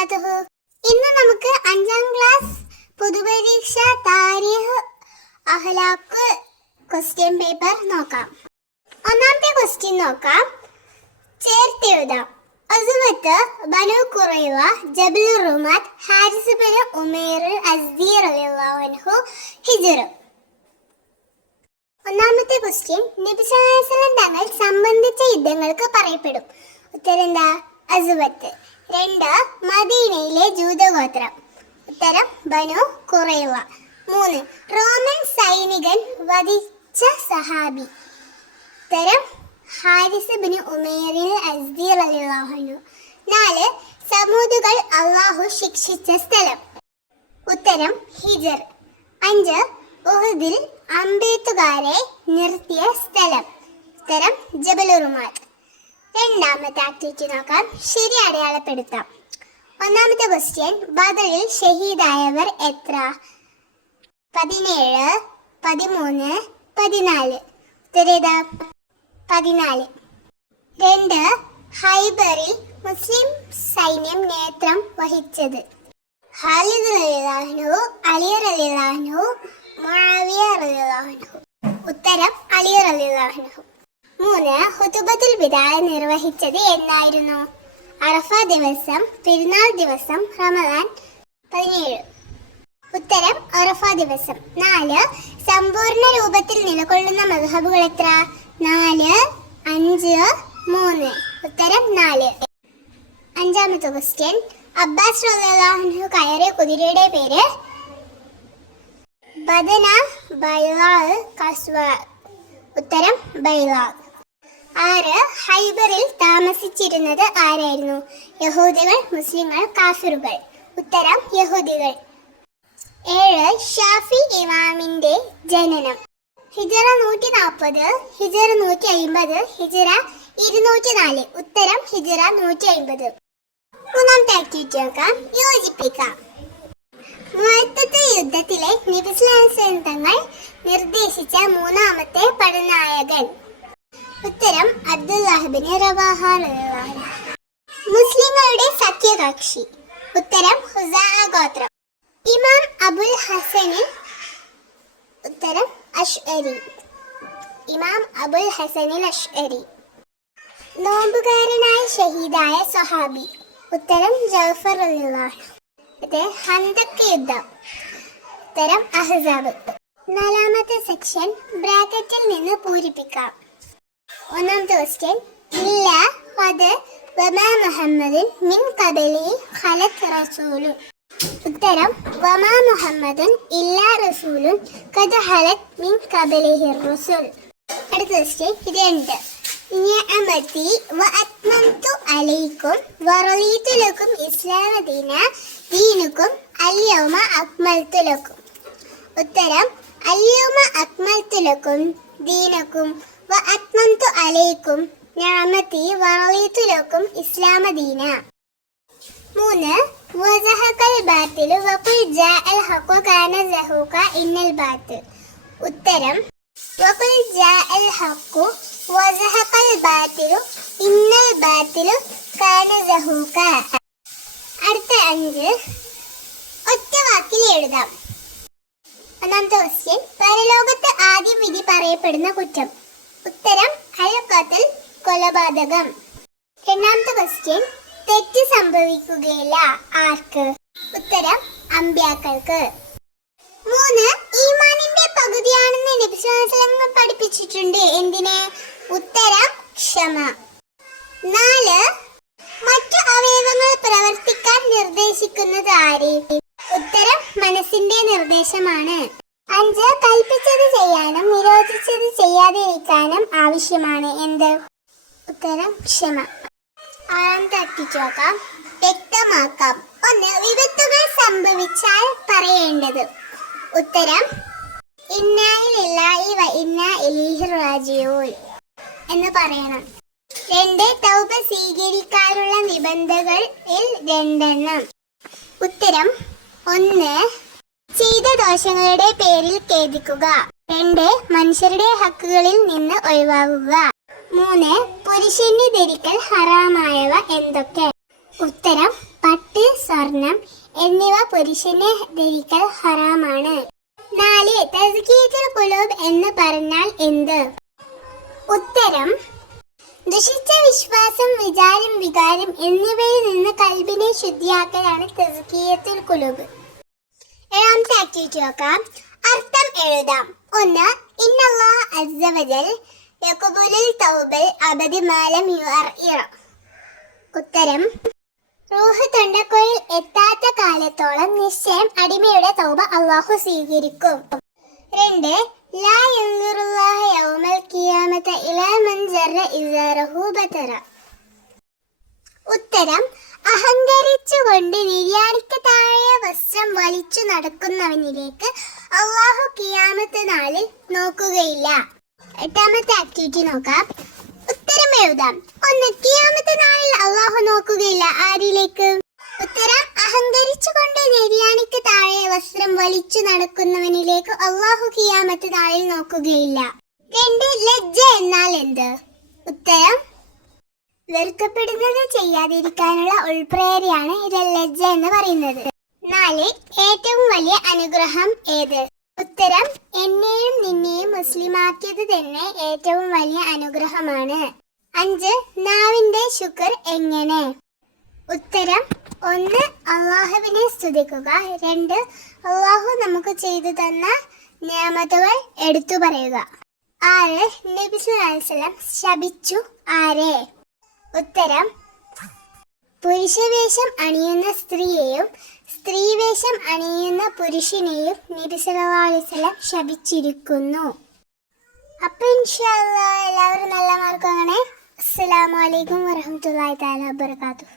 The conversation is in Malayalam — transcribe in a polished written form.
വബറകാതുഹു. ഇന്ന് നമുക്ക് 5ാം class പൊതുപരീക്ഷ Tariq Akhlaq question paper നോക്കാം. ഒന്നാമത്തെ ക്വസ്റ്റ്യൻ നോക്കാം. ചേർത്തെഴുതാം. അസ്വത്ത്, ബനു ഖുറൈള, ജബൽ റുമാത്ത്, ഹാരിസ് ബിൻ ഉമൈർ അസ്ദി റളിയല്ലാഹു അൻഹു, ഹിജ്ർ. ഒന്നാമത്തെ ക്വസ്റ്റ്യൻ, നബി സല്ലല്ലാഹു അലൈഹി വസല്ലം തങ്ങൾ സംബന്ധിച്ച യുദ്ധങ്ങൾക്ക് പറയപ്പെടും. ഉത്തരം എന്താ? അസ്വത്ത്. 2. മദീനയിലെ ജൂതഗോത്രം. ഉത്തരം ബനു ഖുറൈള. 3. റോമൻ സൈനികൻ വധിച്ച സഹാബി. ഉത്തരം ഹാരിസ് ബിൻ ഉമൈർ അസ്ദി റളിയല്ലാഹു അൻഹു. 4. സമൂദുകൾ അല്ലാഹു ശിക്ഷിച്ച സ്ഥലം. ഉത്തരം ഹിജ്ർ. 5. ഉഹദിൽ അമ്പെയ്ത്തുകാരെ നിർത്തിയ സ്ഥലം. ഉത്തരം ജബൽ റുമാത്ത്. രണ്ടാമത്തെ ആക്ടിവിറ്റി നോക്കാം. ശരി അടയാളപ്പെടുത്താം. ഒന്നാമത്തെ ക്വസ്റ്റ്യൻ, ബദറിൽ ഷഹീദായവർ എത്ര? 17, 13, 14. ഉത്തരേതാ? 14. 2. ഹൈബറിൽ മുസ്ലിം സൈന്യം നേതൃത്വം വഹിച്ചത്. ഖാലിദ് റളിയല്ലാഹു അൻഹു, അലി റളിയല്ലാഹു അൻഹു, മുആവിയ റളിയല്ലാഹു അൻഹു. ഉത്തരം അലി റളിയല്ലാഹു അൻഹു. 3. ഖുതുബത്തുൽ വിദാ നിർവഹിച്ചത് എന്നായിരുന്നു? അറഫ ദിവസം, പെരുന്നാൾ ദിവസം, റമദാൻ 17. ഉത്തരം അറഫ ദിവസം. 4. സമ്പൂർണ്ണ രൂപത്തിൽ നിലകൊള്ളുന്ന മദ്ഹബുകൾ എത്ര? 4, 5, 3. ഉത്തരം 4. അഞ്ചാമത്തെ ക്വസ്റ്റ്യൻ, അബ്ബാസ് റളിയല്ലാഹു അൻഹു കയറിയ കുതിരയുടെ പേര്? ബദന, ബൈളാ, കസ്വ. ഉത്തരം ബൈളാ. 6. ഹൈബറിൽ താമസിച്ചിരുന്നത് ആരായിരുന്നു? യഹൂദികൾ, മുസ്ലിങ്ങൾ, കാഫിറുകൾ. ഉത്തരം യഹൂദികൾ. 7. ഷാഫി ഇമാമിന്റെ ജനനം. ഹിജ്റ 140, ഹിജ്റ 150, ഹിജ്റ 204. ഉത്തരം ഹിജ്റ 150. മൂന്നാമത്തെ ആക്ടിവിറ്റി നോക്കാം. യോജിപ്പിക്കാം. മുഅത്തത്തെ യുദ്ധത്തിലെ നബി സല്ലല്ലാഹു അലൈഹി വസല്ലം തങ്ങൾ നിർദ്ദേശിച്ച മൂന്നാമത്തെ പടനായകൻ. ഉത്തരം അബ്ദുല്ലാഹ് ബിൻ റവാഹ റളിയല്ലാഹു അൻഹു. മുസ്ലിങ്ങളുടെ സഖ്യകക്ഷി. ഉത്തരം ഖുസാഅ ഗോത്രം. ഇമാം അബുൽ ഹസനിൽ. ഉത്തരം അശ്അരി. ഇമാം അബുൽ ഹസനിൽ അശ്അരി. നോമ്പുകാരനായി ഷഹീദായ സ്വഹാബി. ഉത്തരം ജഅഫർ റളിയല്ലാഹു അൻഹു. ഇത് ഹന്തക്ക് യുദ്ധം. ഉത്തരം അഹ്സാബ്. നാലാമത്തെ സെക്ഷൻ ബ്രാക്കറ്റിൽ നിന്ന് പൂരിപ്പിക്കാം. ഒന്നാമത്തെ ക്വസ്റ്റ്യൻ, ഇല്ല ഖദ് വമാ മുഹമ്മദുൻ മിൻ ഖബലി ഖലത് റസൂലുൻ. ഉത്തരം വമാ മുഹമ്മദുൻ ഇല്ലാ റസൂലുൻ ഖദ് ഖലത് മിൻ ഖബലിഹി റസൂൽ. അടുത്ത ക്വസ്റ്റ്യൻ 2. നിഅമതി വഅത്മംതു അലൈക്കും വറളീതു ലക്കും ഇസ്ലാമ ദീനുക്കും അൽയൗമ അക്മൽതു ലക്കും. ഉത്തരം അൽയൗമ അക്മൽതു ലക്കും ദീനക്കും വഅത്മംതു അലൈക്കും നിഅമതി വറളീതു ലക്കും ഇസ്ലാമ ദീന. 3. വസഹഖൽ ബാതിലു വഖുൽ ജാഅൽ ഹഖു കാന സഹൂക ഇന്നൽ ബാതിൽ. ഉത്തരം വഖുൽ ജാഅൽ ഹഖു വസഹഖൽ ബാതിലു ഇന്നൽ ബാതിലു കാന സഹൂക. അടുത്ത 5. ഒറ്റ വാക്കിൽ എഴുതാം. ഒന്നാമത്തെ ക്വസ്റ്റ്യൻ, പരലോകത്ത് ആദ്യം വിധി പറയപ്പെടുന്ന കുറ്റം. ഉത്തരം അൽ ഖത്ൽ, കൊലപാതകം. രണ്ടാമത്തെ ക്വസ്റ്റ്യൻ, തെറ്റ് സംഭവിക്കുകയില്ല ആർക്ക്? ഉത്തരം അമ്പ്യാക്കൾക്ക്. 3. ഈമാനിന്റെ പകുതിയാണെന്ന് നബി സല്ലല്ലാഹു അലൈഹി വസല്ലം പഠിപ്പിച്ചിട്ടുണ്ട്. എന്തിന്? ഉത്തരം ക്ഷമ. 4. മറ്റു അവയവങ്ങൾ പ്രവർത്തിക്കാൻ നിർദ്ദേശിക്കുന്നത് ആര്? ഉത്തരം മനസ്സിന്റെ നിർദ്ദേശമാണ്. 5. കൽപ്പിച്ചത് ചെയ്യാനും നിരോധിച്ചത് ചെയ്യാതിരിക്കാനും ആവശ്യമാണ്. എന്ത്? ഉത്തരം ക്ഷമ. ആറാമത്തെ ആക്ടിവിറ്റി നോക്കാം. വ്യക്തമാക്കാം. 1. വിപത്തുകൾ സംഭവിച്ചാൽ പറയേണ്ടത്. ഉത്തരം ഇന്നാ ലില്ലാഹി വ ഇന്നാ ഇലൈഹി റാജിഊൻ എന്ന് പറയണം. 2. തൗബ സ്വീകരിക്കാനുള്ള നിബന്ധനകളിൽ 2. ഉത്തരം 1. ചെയ്ത ദോഷങ്ങളുടെ പേരിൽ ഖേദിക്കുക. 2. മനുഷ്യരുടെ ഹക്കുകളിൽ നിന്ന് ഒഴിവാകുക. 3. പുരുഷന് ധരിക്കൽ ഹറാമായവ എന്തൊക്കെ? ഉത്തരം പട്ട്, എന്നിവ പുരുഷനെ ധരിക്കൽ ഹറാമാണ്. 4. തസ്കിയത്തുൽ ഖുലൂബ് എന്ന് പറഞ്ഞാൽ എന്ത്? ഉത്തരം: ദുഷിച്ച വിശ്വാസം, വിചാരം, വികാരം എന്നിവയിൽ നിന്ന് കൽബിനെ ശുദ്ധിയാക്കലാണ് തസ്കിയത്തുൽ ഖുലൂബ്. 7ാമത്തെ ആക്ടിവിറ്റി നോക്കാം. അർത്ഥം എഴുതാം. 1. ഇന്നല്ലാഹ അസ്സ വജൽ യഖ്ബുലുൽ തൗബൽ അബദി മാ ലം യുഅർഇർ. ഉത്തരം: റൂഹ് തൊണ്ടക്കുഴൽ എത്താത്ത കാലത്തോളം നിശ്ചയം അടിമയുടെ തൗബ അല്ലാഹു സ്വീകരിക്കും. 2. ലാ യൻദുറുല്ലാഹ യൗമൽ ഖിയാമത്തി ഇലാ മൻ ജറ ഇസാറഹു ബതറ. ഉത്തരം: അഹങ്കരിച്ചുകൊണ്ട് നിര്യാണിക്ക് താഴെ വസ്ത്രം വലിച്ചു നടക്കുന്നവനിലേക്ക് അല്ലാഹു ഖിയാമത്ത് നാളിൽ നോക്കുകയില്ല. 8ാമത്തെ ആക്ടിവിറ്റി നോക്കാം. ഉത്തരം എഴുതാം. 1. ഖിയാമത്ത് നാളിൽ അല്ലാഹു നോക്കുകയില്ല. ആരിലേക്ക്? ഉത്തരം: അഹങ്കരിച്ചുകൊണ്ട് നിര്യാണിക്ക് താഴെ വസ്ത്രം വലിച്ചു നടക്കുന്നവനിലേക്ക് അല്ലാഹു ഖിയാമത്ത് നാളിൽ നോക്കുകയില്ല. 2. ലജ്ജ എന്നാൽ എന്ത്? ഉത്തരം: വെറുക്കപ്പെടുന്നത് ചെയ്യാതിരിക്കാനുള്ള ഉൾപ്രേരണയാണ് ലജ്ജ എന്ന് പറയുന്നത്. 4. ഏറ്റവും വലിയ അനുഗ്രഹം ഏത്? ഉത്തരം: എന്നെയും നിന്നെയും മുസ്ലിമാക്കിയത് തന്നെ ഏറ്റവും വലിയ അനുഗ്രഹമാണ്. 5. നാവിന്റെ ശുക്ർ എങ്ങനെ? ഉത്തരം: 1. അല്ലാഹുവിനെ സ്തുതിക്കുക. 2. അല്ലാഹു നമുക്ക് ചെയ്തു തന്ന നിഅമത്തുകൾ എടുത്തു പറയുക. 6. നബി സല്ലല്ലാഹു അലൈഹി വസല്ലം ശപിച്ചു ആരെ? ഉത്തരം: പുരുഷവേഷം അണിയുന്ന സ്ത്രീയെയും സ്ത്രീവേഷം അണിയുന്ന പുരുഷനെയും നബി സല്ലല്ലാഹു അലൈഹി വസല്ലം ശപിച്ചിരിക്കുന്നു. അപ്പോൾ ഇൻഷാ അല്ലാഹ് എല്ലാവരും നല്ല മാർക്ക് വാങ്ങണേ. അസ്സലാമു അലൈക്കും വറഹ്മത്തുള്ളാഹി തആല വബറകാതുഹു.